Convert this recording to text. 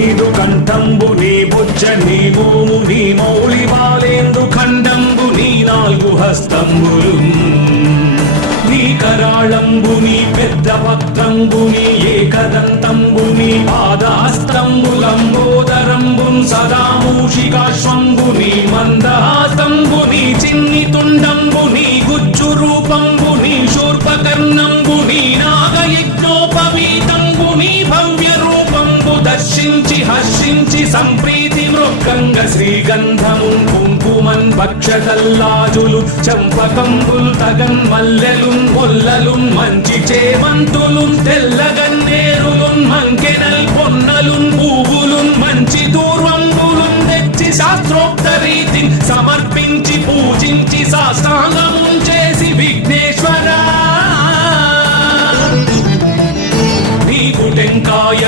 నీదు కంఠంబు నీ బొజ్జ నీ భూము నీ మౌళి బాలేందు ఖండంబు నీ నాలుగు హస్తంబులు నీ కరాళంబు నీ పెద్ద వక్త్రంబు నీ ఏకదంతంబు నీ పాదహస్తంబులంబోదరంబు సదా మూషికాశ్వంబు నీ మందహాసంబు నీ చిన్ని తుండంబు నీ గుజ్జు రూపంబు నీ శూర్పకర్ణంబు నీ నాగయజ్ఞోపవీతంబు నీ భవ్య రూపంబు దర్శించి హర్షించి సంప్రీతి మృక్కంగ శ్రీగంధము కుంకుమన్ భక్షతల్లాజులు చంపకంబులు తగన్ మల్లెలు మొల్లలు మంచి చేమంతులు తెల్లగన్నేరులు మంకెనల్ పొన్నలు పువ్వులు మంచి దూర్వంబులు తెచ్చి శాస్త్రోక్త రీతి సమర్పించి పూజించి సాష్టాంగము చేసి విఘ్నేశ్వర నీకు టెంకాయ